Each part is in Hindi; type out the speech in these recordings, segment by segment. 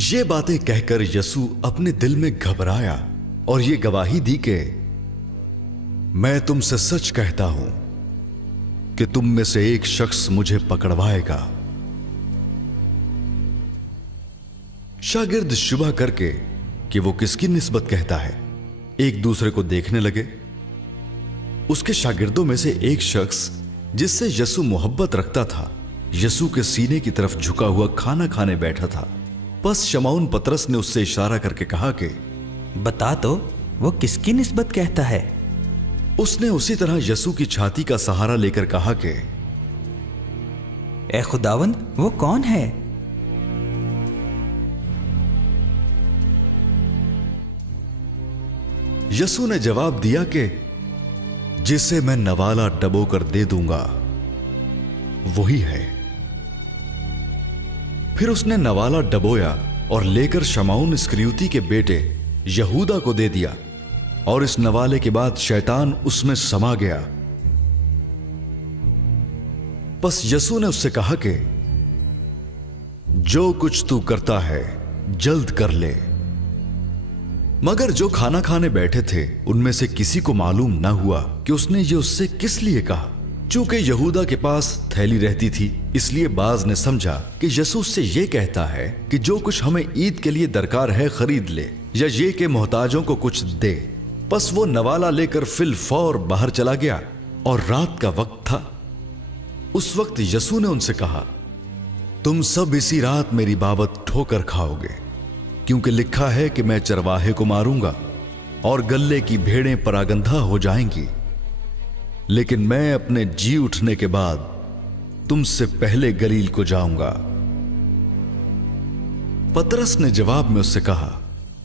ये बातें कहकर यसू अपने दिल में घबराया और ये गवाही दी कि मैं तुमसे सच कहता हूं कि तुम में से एक शख्स मुझे पकड़वाएगा। शागिर्द शुबा करके कि वो किसकी निस्बत कहता है, एक दूसरे को देखने लगे। उसके शागिर्दों में से एक शख्स जिससे यसू मोहब्बत रखता था, यसू के सीने की तरफ झुका हुआ खाना खाने बैठा था। बस शमौन पतरस ने उससे इशारा करके कहा कि बता तो, वो किसकी निस्बत कहता है? उसने उसी तरह यसू की छाती का सहारा लेकर कहा कि ए खुदावंद, वो कौन है? यसू ने जवाब दिया कि जिसे मैं नवाला डबोकर दे दूंगा वही है। फिर उसने नवाला डबोया और लेकर शमौन इस्करियोती के बेटे यहूदा को दे दिया, और इस नवाले के बाद शैतान उसमें समा गया। बस यसू ने उससे कहा कि जो कुछ तू करता है जल्द कर ले। मगर जो खाना खाने बैठे थे उनमें से किसी को मालूम न हुआ कि उसने ये उससे किस लिए कहा। चूंकि यहूदा के पास थैली रहती थी, इसलिए बाज ने समझा कि यसू उससे ये कहता है कि जो कुछ हमें ईद के लिए दरकार है खरीद ले, या ये कि मोहताजों को कुछ दे। बस वो नवाला लेकर फिल फौर बाहर चला गया, और रात का वक्त था। उस वक्त यसू ने उनसे कहा, तुम सब इसी रात मेरी बाबत ठोकर खाओगे, क्योंकि लिखा है कि मैं चरवाहे को मारूंगा और गल्ले की भेड़ें परागंधा हो जाएंगी। लेकिन मैं अपने जी उठने के बाद तुमसे पहले गलील को जाऊंगा। पतरस ने जवाब में उससे कहा,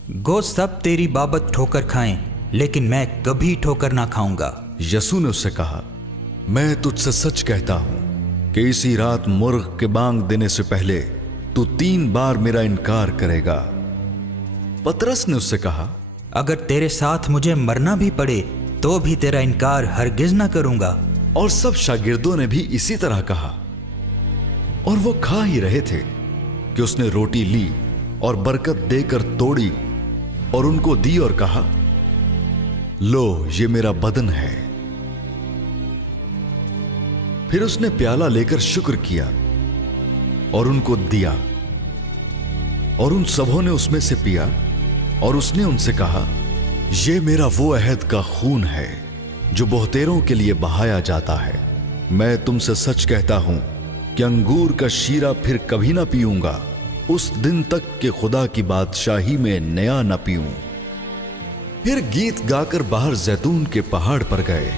गो सब तेरी बाबत ठोकर खाएं, लेकिन मैं कभी ठोकर ना खाऊंगा। यसू ने उससे कहा, मैं तुझसे सच कहता हूं कि इसी रात मुर्ग के बांग देने से पहले तू 3 बार मेरा इनकार करेगा। पतरस ने उससे कहा, अगर तेरे साथ मुझे मरना भी पड़े तो भी तेरा इनकार हरगिज ना करूंगा। और सब शागिर्दों ने भी इसी तरह कहा। और वो खा ही रहे थे कि उसने रोटी ली और बरकत देकर तोड़ी और उनको दी और कहा, लो ये मेरा बदन है। फिर उसने प्याला लेकर शुक्र किया और उनको दिया, और उन सबों ने उसमें से पिया। और उसने उनसे कहा, ये मेरा वो अहद का खून है जो बहुतेरों के लिए बहाया जाता है। मैं तुमसे सच कहता हूं कि अंगूर का शीरा फिर कभी ना पीऊंगा, उस दिन तक कि खुदा की बादशाही में नया न पीऊं। फिर गीत गाकर बाहर जैतून के पहाड़ पर गए।